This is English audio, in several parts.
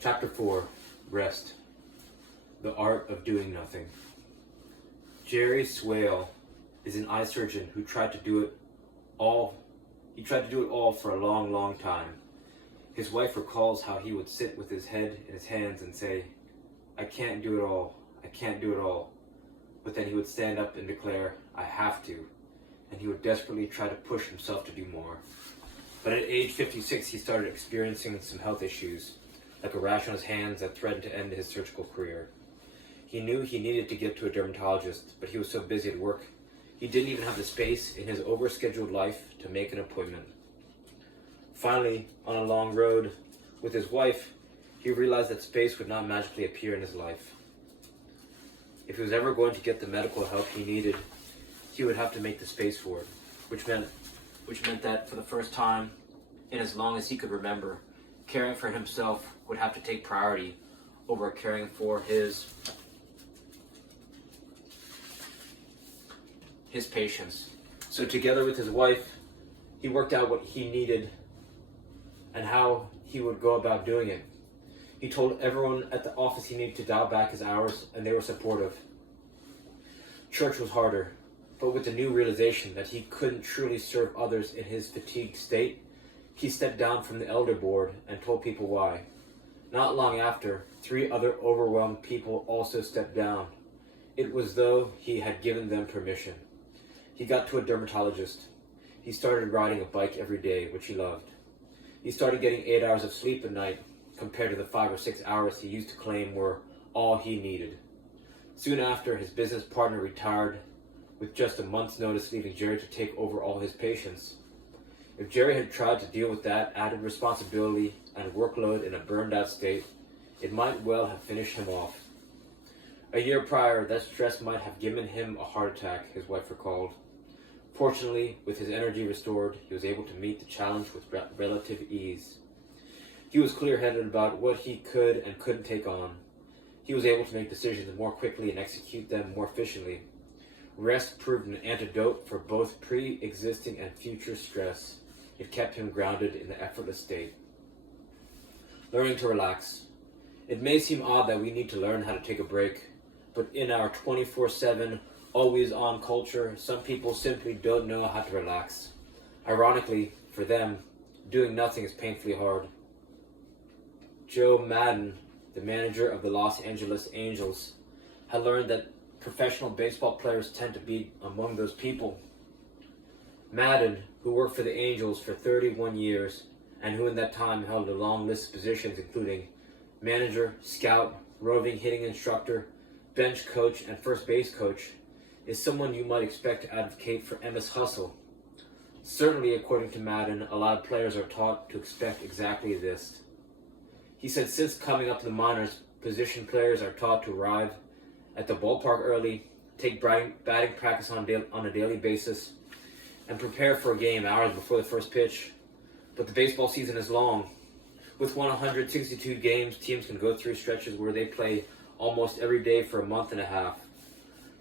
Chapter 4, Rest. The Art of Doing Nothing. Jerry Swale is an eye surgeon who tried to do it all. He tried to do it all for a long, long time. His wife recalls how he would sit with his head in his hands and say, "I can't do it all. I can't do it all." But then he would stand up and declare, "I have to." And he would desperately try to push himself to do more. But at age 56, he started experiencing some health issues, like a rash on his hands that threatened to end his surgical career. He knew he needed to get to a dermatologist, but he was so busy at work, he didn't even have the space in his overscheduled life to make an appointment. Finally, on a long road with his wife, he realized that space would not magically appear in his life. If he was ever going to get the medical help he needed, he would have to make the space for it, which meant that for the first time in as long as he could remember, caring for himself would have to take priority over caring for his patients. So together with his wife, he worked out what he needed and how he would go about doing it. He told everyone at the office he needed to dial back his hours, and they were supportive. Church was harder, but with the new realization that he couldn't truly serve others in his fatigued state, he stepped down from the elder board and told people why. Not long after, 3 other overwhelmed people also stepped down. It was though he had given them permission. He got to a dermatologist. He started riding a bike every day, which he loved. He started getting 8 hours of sleep at night, compared to the 5 or 6 hours he used to claim were all he needed. Soon after, his business partner retired, with just a month's notice leaving Jerry to take over all his patients. If Jerry had tried to deal with that added responsibility and workload in a burned out state, it might well have finished him off. A year prior, that stress might have given him a heart attack, his wife recalled. Fortunately, with his energy restored, he was able to meet the challenge with relative ease. He was clear-headed about what he could and couldn't take on. He was able to make decisions more quickly and execute them more efficiently. Rest proved an antidote for both pre-existing and future stress. It kept him grounded in the effortless state. Learning to relax. It may seem odd that we need to learn how to take a break, but in our 24/7, always-on culture, some people simply don't know how to relax. Ironically, for them, doing nothing is painfully hard. Joe Madden, the manager of the Los Angeles Angels, had learned that professional baseball players tend to be among those people. Madden, who worked for the Angels for 31 years, and who in that time held a long list of positions including manager, scout, roving hitting instructor, bench coach, and first base coach, is someone you might expect to advocate for endless hustle. Certainly, according to Madden, a lot of players are taught to expect exactly this. He said since coming up to the minors, position players are taught to arrive at the ballpark early, take batting practice on a daily basis, and prepare for a game hours before the first pitch. But the baseball season is long. With 162 games, teams can go through stretches where they play almost every day for a month and a half.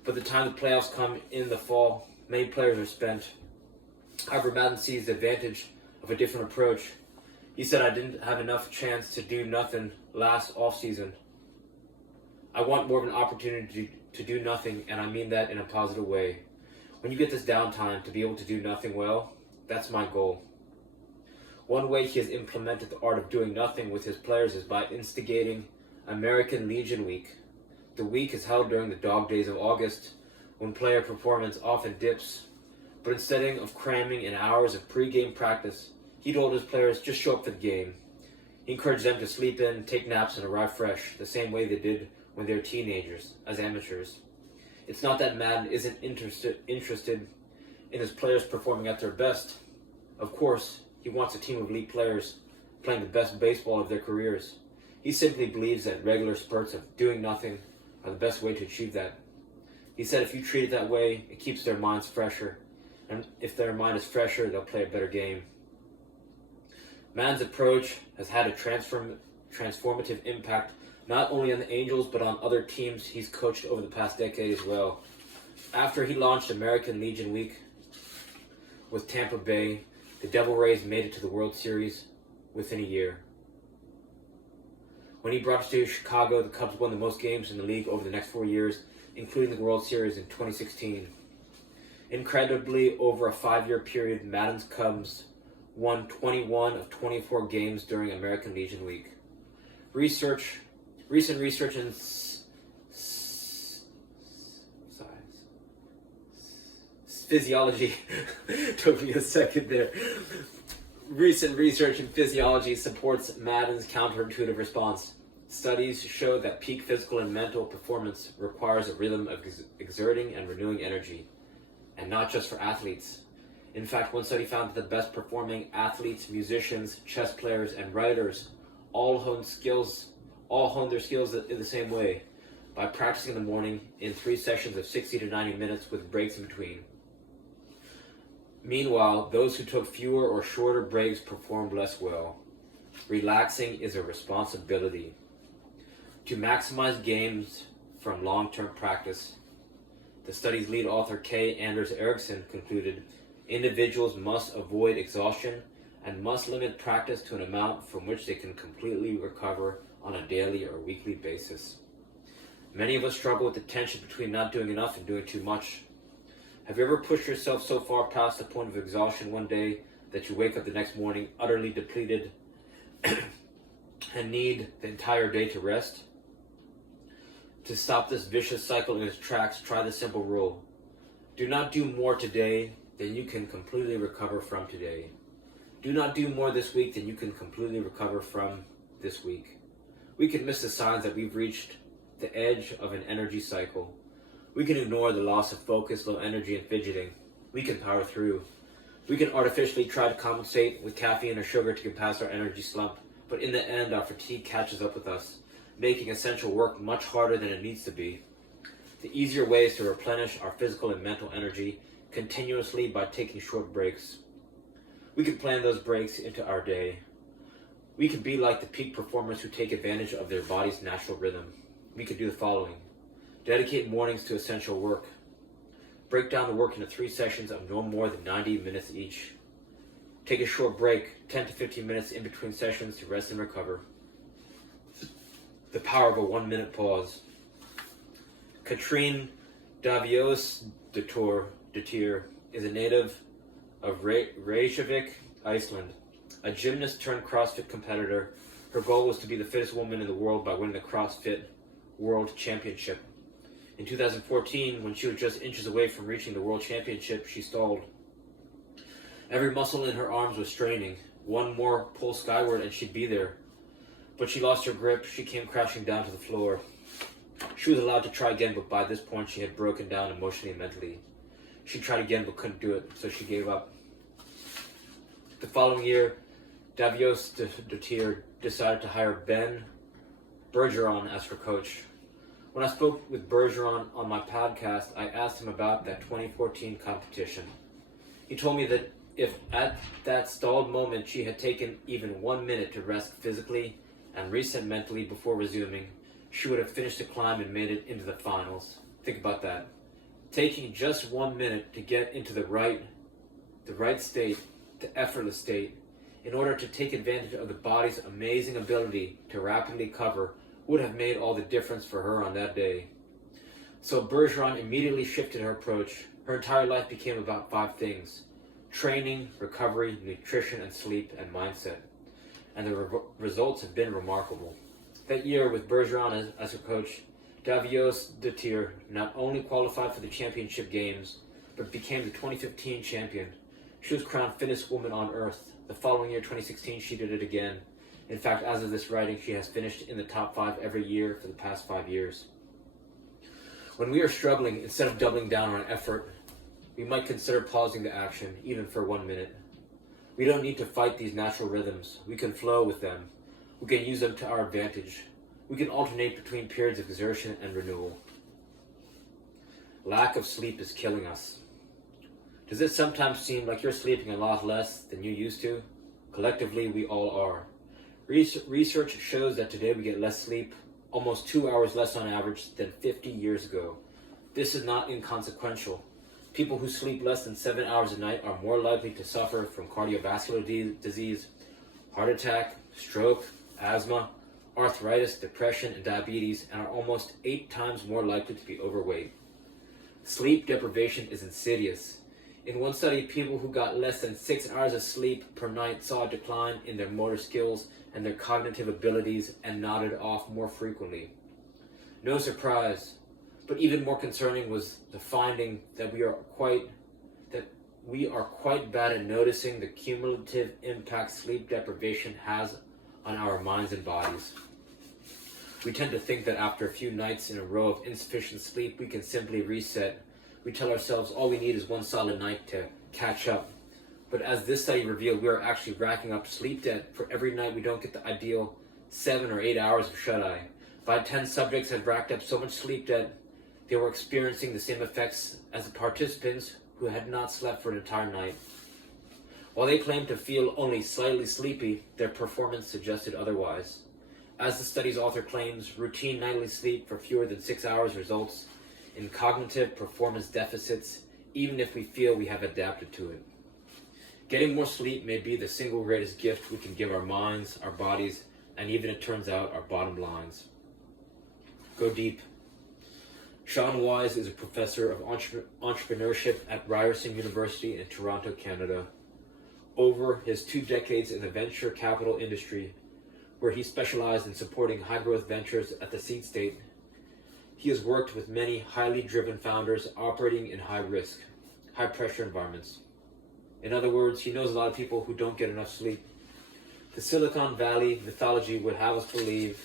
By the time the playoffs come in the fall, many players are spent. However, Madden sees the advantage of a different approach. He said, "I didn't have enough chance to do nothing last offseason. I want more of an opportunity to do nothing, and I mean that in a positive way. When you get this downtime to be able to do nothing well, that's my goal." One way he has implemented the art of doing nothing with his players is by instigating American Legion Week. The week is held during the dog days of August, when player performance often dips. But instead of cramming in hours of pre-game practice, he told his players just show up for the game. He encouraged them to sleep in, take naps, and arrive fresh, the same way they did when they were teenagers, as amateurs. It's not that Madden isn't interested in his players performing at their best. Of course, he wants a team of elite players playing the best baseball of their careers. He simply believes that regular spurts of doing nothing are the best way to achieve that. He said if you treat it that way, it keeps their minds fresher. And if their mind is fresher, they'll play a better game. Madden's approach has had a transformative impact not only on the Angels, but on other teams he's coached over the past decade as well. After he launched American Legion Week with Tampa Bay, the Devil Rays made it to the World Series within a year. When he brought us to Chicago, the Cubs won the most games in the league over the next 4 years, including the World Series in 2016. Incredibly, over a 5-year period, Madden's Cubs won 21 of 24 games during American Legion Week. Recent research in physiology took me a second there. Recent research in physiology supports Madden's counterintuitive response. Studies show that peak physical and mental performance requires a rhythm of exerting and renewing energy, and not just for athletes. In fact, one study found that the best performing athletes, musicians, chess players, and writers all hone their skills in the same way, by practicing in the morning in 3 sessions of 60 to 90 minutes with breaks in between. Meanwhile, those who took fewer or shorter breaks performed less well. Relaxing is a responsibility. To maximize gains from long-term practice, the study's lead author K. Anders Ericsson concluded, individuals must avoid exhaustion and must limit practice to an amount from which they can completely recover on a daily or weekly basis. Many of us struggle with the tension between not doing enough and doing too much. Have you ever pushed yourself so far past the point of exhaustion one day that you wake up the next morning utterly depleted and need the entire day to rest? To stop this vicious cycle in its tracks, try the simple rule. Do not do more today than you can completely recover from today. Do not do more this week than you can completely recover from this week. We can miss the signs that we've reached the edge of an energy cycle. We can ignore the loss of focus, low energy, and fidgeting. We can power through. We can artificially try to compensate with caffeine or sugar to get past our energy slump, but in the end, our fatigue catches up with us, making essential work much harder than it needs to be. The easier way is to replenish our physical and mental energy continuously by taking short breaks. We can plan those breaks into our day. We can be like the peak performers who take advantage of their body's natural rhythm. We can do the following. Dedicate mornings to essential work. Break down the work into 3 sessions of no more than 90 minutes each. Take a short break, 10 to 15 minutes in between sessions to rest and recover. The power of a 1-minute pause. Katrine Davios de Tier is a native of Reykjavik, Iceland. A gymnast turned CrossFit competitor, her goal was to be the fittest woman in the world by winning the CrossFit World Championship. In 2014, when she was just inches away from reaching the World Championship, she stalled. Every muscle in her arms was straining. One more pull skyward and she'd be there. But she lost her grip. She came crashing down to the floor. She was allowed to try again, but by this point she had broken down emotionally and mentally. She tried again but couldn't do it, so she gave up. The following year, Davios de Tier decided to hire Ben Bergeron as her coach. When I spoke with Bergeron on my podcast, I asked him about that 2014 competition. He told me that if at that stalled moment she had taken even 1 minute to rest physically and reset mentally before resuming, she would have finished the climb and made it into the finals. Think about that. Taking just 1 minute to get into the right state, the effortless state, in order to take advantage of the body's amazing ability to rapidly recover would have made all the difference for her on that day. So Bergeron immediately shifted her approach. Her entire life became about 5 things: training, recovery, nutrition, and sleep, and mindset. And the results have been remarkable. That year, with Bergeron as her coach, Davios de Tier not only qualified for the championship games, but became the 2015 champion. She was crowned fittest woman on earth. The following year, 2016, she did it again. In fact, as of this writing, she has finished in the top 5 every year for the past 5 years. When we are struggling, instead of doubling down on effort, we might consider pausing the action, even for 1 minute. We don't need to fight these natural rhythms. We can flow with them. We can use them to our advantage. We can alternate between periods of exertion and renewal. Lack of sleep is killing us. Does it sometimes seem like you're sleeping a lot less than you used to? Collectively, we all are. Research shows that today we get less sleep, almost 2 hours less on average than 50 years ago. This is not inconsequential. People who sleep less than 7 hours a night are more likely to suffer from cardiovascular disease, heart attack, stroke, asthma, arthritis, depression, and diabetes, and are almost 8 times more likely to be overweight. Sleep deprivation is insidious. In one study, people who got less than 6 hours of sleep per night saw a decline in their motor skills and their cognitive abilities and nodded off more frequently. No surprise, but even more concerning was the finding that we are quite bad at noticing the cumulative impact sleep deprivation has on our minds and bodies. We tend to think that after a few nights in a row of insufficient sleep, we can simply reset. We tell ourselves all we need is one solid night to catch up. But as this study revealed, we are actually racking up sleep debt for every night we don't get the ideal 7 or 8 hours of shut-eye. 10 subjects had racked up so much sleep debt, they were experiencing the same effects as the participants who had not slept for an entire night. While they claimed to feel only slightly sleepy, their performance suggested otherwise. As the study's author claims, routine nightly sleep for fewer than 6 hours results in cognitive performance deficits, even if we feel we have adapted to it. Getting more sleep may be the single greatest gift we can give our minds, our bodies, and even, it turns out, our bottom lines. Go deep. Sean Wise is a professor of entrepreneurship at Ryerson University in Toronto, Canada. Over his 2 decades in the venture capital industry, where he specialized in supporting high-growth ventures at the seed state, he has worked with many highly driven founders operating in high-risk, high-pressure environments. In other words, he knows a lot of people who don't get enough sleep. The Silicon Valley mythology would have us believe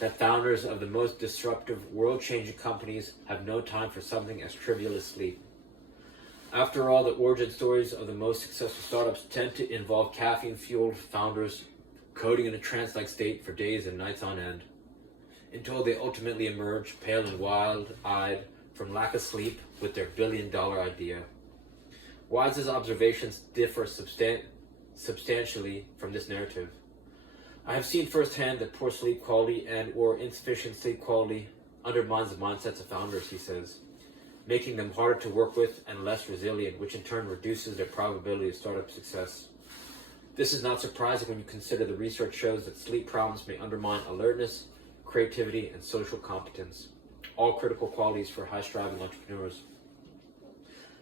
that founders of the most disruptive, world-changing companies have no time for something as trivial as sleep. After all, the origin stories of the most successful startups tend to involve caffeine-fueled founders coding in a trance-like state for days and nights on end, until they ultimately emerge pale and wild-eyed from lack of sleep with their billion-dollar idea. Wise's observations differ substantially from this narrative. I have seen firsthand that poor sleep quality and/or insufficient sleep quality undermines the mindsets of founders, he says, making them harder to work with and less resilient, which in turn reduces their probability of startup success. This is not surprising when you consider the research shows that sleep problems may undermine alertness, creativity, and social competence, all critical qualities for high-striving entrepreneurs.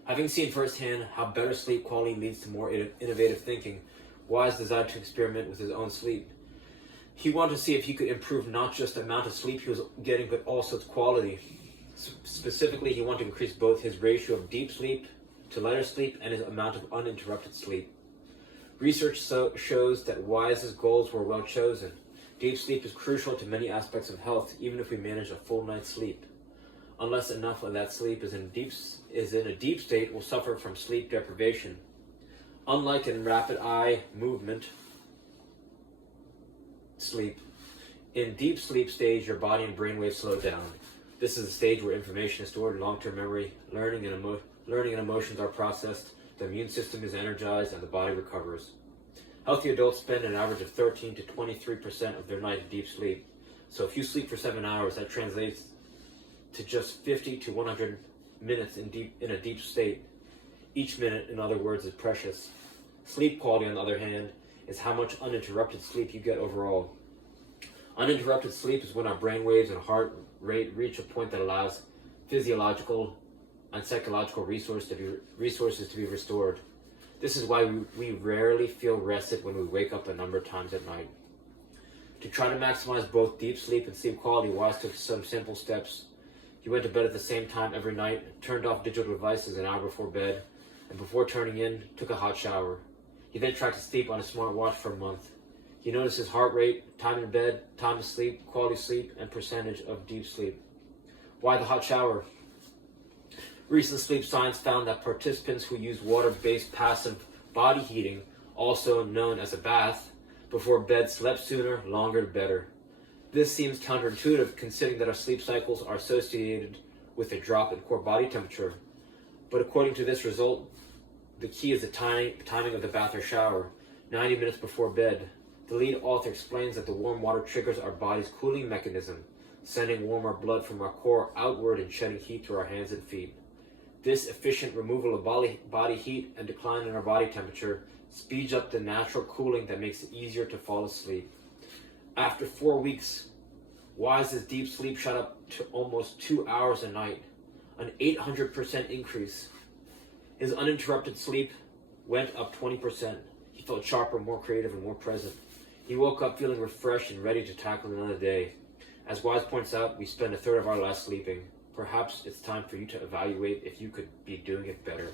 Having seen firsthand how better sleep quality leads to more innovative thinking, Wise decided to experiment with his own sleep. He wanted to see if he could improve not just the amount of sleep he was getting, but also its quality. Specifically, he wanted to increase both his ratio of deep sleep to lighter sleep and his amount of uninterrupted sleep. Research shows that Wise's goals were well chosen. Deep sleep is crucial to many aspects of health, even if we manage a full night's sleep. Unless enough of that sleep is in a deep state, we'll suffer from sleep deprivation. Unlike in rapid eye movement sleep, in deep sleep stage, your body and brainwaves slow down. This is a stage where information is stored in long-term memory, learning and emotions are processed, the immune system is energized, and the body recovers. Healthy adults spend an average of 13 to 23% of their night in deep sleep. So if you sleep for 7 hours, that translates to just 50 to 100 minutes in a deep state. Each minute, in other words, is precious. Sleep quality, on the other hand, is how much uninterrupted sleep you get overall. Uninterrupted sleep is when our brainwaves and heart rate reach a point that allows physiological and psychological resources to be restored. This is why we rarely feel rested when we wake up a number of times at night. To try to maximize both deep sleep and sleep quality, Wise took some simple steps. He went to bed at the same time every night, turned off digital devices an hour before bed, and before turning in, took a hot shower. He then tracked his sleep on a smartwatch for a month. He noticed his heart rate, time in bed, time to sleep, quality sleep, and percentage of deep sleep. Why the hot shower? Recent sleep science found that participants who use water-based passive body heating, also known as a bath, before bed slept sooner, longer, better. This seems counterintuitive considering that our sleep cycles are associated with a drop in core body temperature. But according to this result, the key is the timing of the bath or shower, 90 minutes before bed. The lead author explains that the warm water triggers our body's cooling mechanism, sending warmer blood from our core outward and shedding heat to our hands and feet. This efficient removal of body heat and decline in our body temperature speeds up the natural cooling that makes it easier to fall asleep. After 4 weeks, Wise's deep sleep shot up to almost 2 hours a night, an 800% increase. His uninterrupted sleep went up 20%. He felt sharper, more creative, and more present. He woke up feeling refreshed and ready to tackle another day. As Wise points out, we spend a third of our lives sleeping. Perhaps it's time for you to evaluate if you could be doing it better.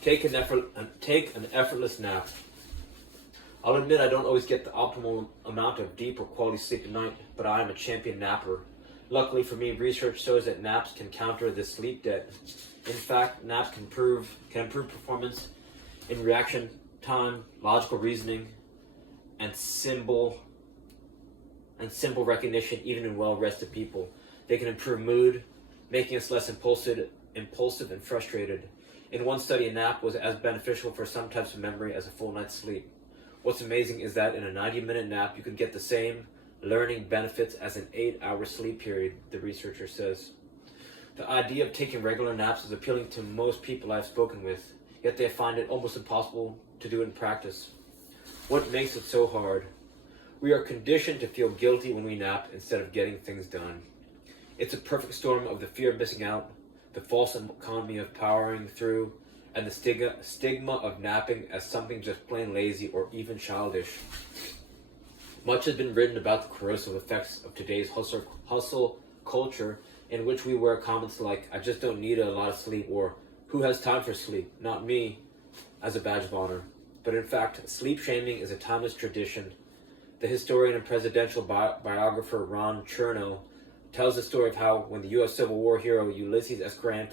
Take an effortless nap. I'll admit I don't always get the optimal amount of deep or quality sleep at night, but I am a champion napper. Luckily for me, research shows that naps can counter this sleep debt. In fact, naps can improve performance in reaction time, logical reasoning, and symbol recognition, even in well-rested people. They can improve mood, making us less impulsive and frustrated. In one study, a nap was as beneficial for some types of memory as a full night's sleep. What's amazing is that in a 90-minute nap, you can get the same learning benefits as an 8-hour sleep period, the researcher says. The idea of taking regular naps is appealing to most people I've spoken with, yet they find it almost impossible to do in practice. What makes it so hard? We are conditioned to feel guilty when we nap instead of getting things done. It's a perfect storm of the fear of missing out, the false economy of powering through, and the stigma of napping as something just plain lazy or even childish. Much has been written about the corrosive effects of today's hustle culture, in which we wear comments like, "I just don't need a lot of sleep," or "Who has time for sleep? Not me," as a badge of honor. But in fact, sleep shaming is a timeless tradition. The historian and presidential biographer Ron Chernow tells the story of how, when the U.S. Civil War hero Ulysses S. Grant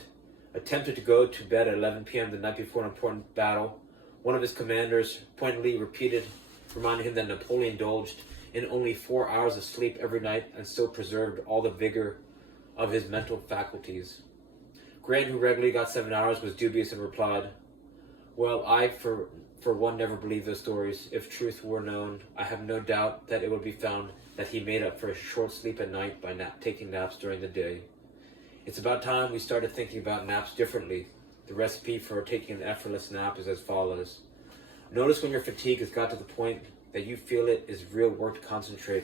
attempted to go to bed at 11 p.m. the night before an important battle, one of his commanders pointedly reminded him that Napoleon indulged in only 4 hours of sleep every night and so preserved all the vigor of his mental faculties. Grant, who regularly got 7 hours, was dubious and replied, "Well, I, for one, never believed those stories. If truth were known, I have no doubt that it would be found that he made up for a short sleep at night by taking naps during the day." It's about time we started thinking about naps differently. The recipe for taking an effortless nap is as follows. Notice when your fatigue has got to the point that you feel it is real work to concentrate.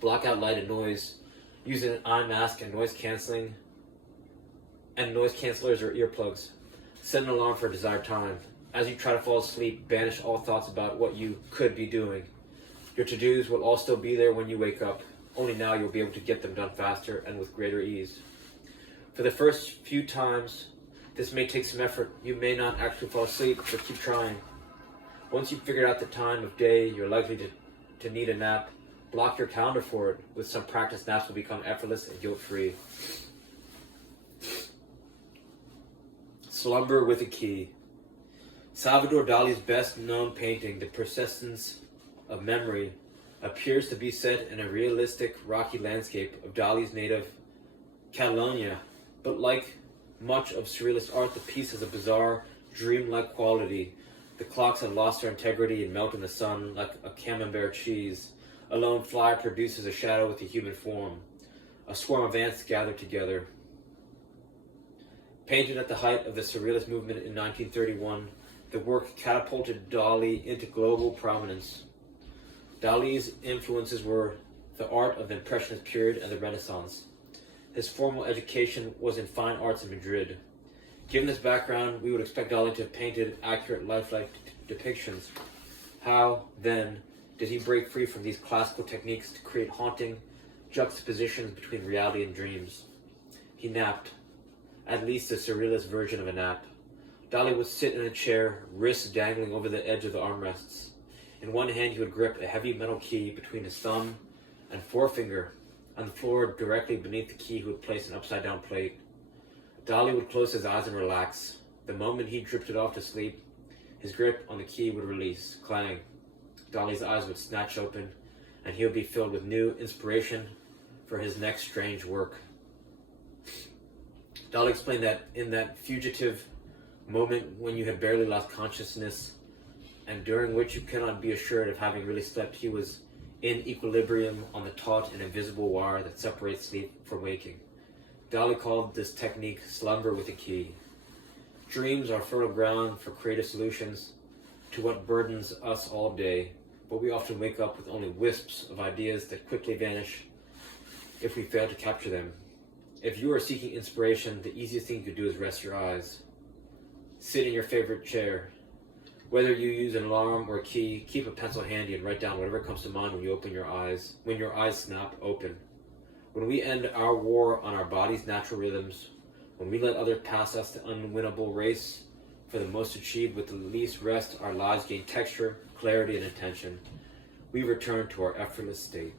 Block out light and noise. Use an eye mask and noise cancelers or earplugs. Set an alarm for a desired time. As you try to fall asleep, banish all thoughts about what you could be doing. Your to-dos will all still be there when you wake up. Only now you'll be able to get them done faster and with greater ease. For the first few times, this may take some effort. You may not actually fall asleep, but keep trying. Once you've figured out the time of day you're likely to need a nap, block your calendar for it. With some practice, naps will become effortless and guilt-free. Slumber with a Key. Salvador Dali's best-known painting, The Persistence of Memory, appears to be set in a realistic rocky landscape of Dali's native Catalonia, but like much of surrealist art, the piece has a bizarre, dreamlike quality. The clocks have lost their integrity and melt in the sun like a camembert cheese. A lone fly produces a shadow with a human form. A swarm of ants gather together. Painted at the height of the surrealist movement in 1931, the work catapulted Dali into global prominence. Dali's influences were the art of the Impressionist period and the Renaissance. His formal education was in fine arts in Madrid. Given this background, we would expect Dali to have painted accurate lifelike depictions. How, then, did he break free from these classical techniques to create haunting juxtapositions between reality and dreams? He napped, at least a surrealist version of a nap. Dali would sit in a chair, wrists dangling over the edge of the armrests. In one hand, he would grip a heavy metal key between his thumb and forefinger. On the floor, directly beneath the key, he would place an upside-down plate. Dali would close his eyes and relax. The moment he drifted off to sleep, his grip on the key would release. Clang. Dali's eyes would snatch open, and he would be filled with new inspiration for his next strange work. Dali explained that in that fugitive moment when you had barely lost consciousness, and during which you cannot be assured of having really slept, he was in equilibrium on the taut and invisible wire that separates sleep from waking. Dali called this technique slumber with a key. Dreams are fertile ground for creative solutions to what burdens us all day. but we often wake up with only wisps of ideas that quickly vanish if we fail to capture them. If you are seeking inspiration, the easiest thing you can do is rest your eyes. Sit in your favorite chair. Whether you use an alarm or a key, keep a pencil handy and write down whatever comes to mind when you open your eyes, when your eyes snap open. When we end our war on our body's natural rhythms, when we let others pass us the unwinnable race for the most achieved with the least rest, our lives gain texture, clarity, and intention. We return to our effortless state.